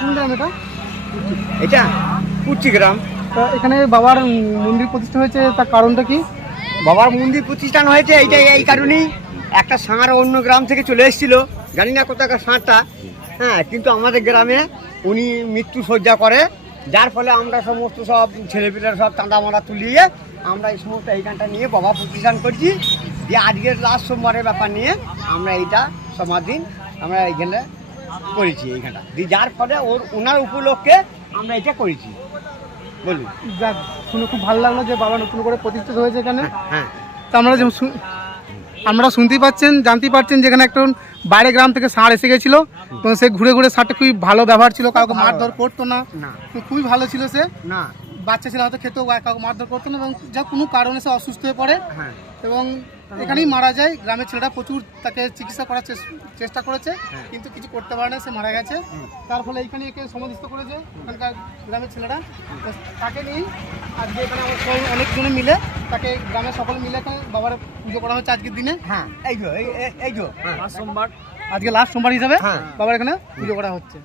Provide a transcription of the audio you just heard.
কোন গ্রাম এটা? এটা কুচি গ্রাম। তা এখানে বাবার মন্দির প্রতিষ্ঠা হয়েছে, তার কারণটা কি? বাবার মন্দির প্রতিষ্ঠান হয়েছে এইটা এই কারণেই, একটা ষাঁড় অন্য গ্রাম থেকে চলে এসেছিল, জানি না কোথাকার ষাঁড়টা, হ্যাঁ, কিন্তু আমাদের গ্রামে উনি মৃত্যু সজ্জা করে, যার ফলে আমরা সমস্ত সব ছেলেপিলেরা সব চাঁদা মারা তুলিয়ে আমরা এই সমস্ত এইখানটা নিয়ে বাবা প্রতিষ্ঠান করছি। দিয়ে আজকের লাস্ট সোমবারের ব্যাপার নিয়ে আমরা এইটা সমাধিন আমরা এইখানে করেছি এইখানটা দিয়ে, যার ফলে ওনার উপলক্ষে আমরা এটা করেছি। বলুন। যাক, শুনে খুব ভালো লাগলো যে বাবা নতুন করে প্রতিষ্ঠিত হয়েছে এখানে। হ্যাঁ, তা আমরা শুনতেই পাচ্ছেন, জানতেই পারছেন যে এখানে একটা বাইরে গ্রাম থেকে ষাঁড় এসে গেছিল, তো সে ঘুরে ঘুরে ষাঁড়টা খুবই ভালো ব্যবহার ছিল, কাউকে মারধর করতো না, খুবই ভালো ছিল সে। না, বাচ্চা ছেলে হয়তো খেতেও কাউকে মারধর করতো না, এবং যা কোনো কারণে সে অসুস্থ হয়ে পড়ে এবং এখানেই মারা যায়। গ্রামের ছেলেরা প্রচুর তাকে চিকিৎসা করার চেষ্টা করেছে, কিন্তু কিছু করতে পারে না, সে মারা গেছে। তার ফলে এখানে একে সমাধিস্থ করেছে এখানকার গ্রামের ছেলেরা। তাকে নিয়েই আজকে এখানে আমরা সবাই অনেকজনে মিলে তাকে গ্রামের সকলে মিলে এখানে বাবার পুজো করা হচ্ছে আজকের দিনে। হ্যাঁ, এই যে আজকে লাস্ট সোমবার হিসাবে বাবার এখানে পুজো করা হচ্ছে।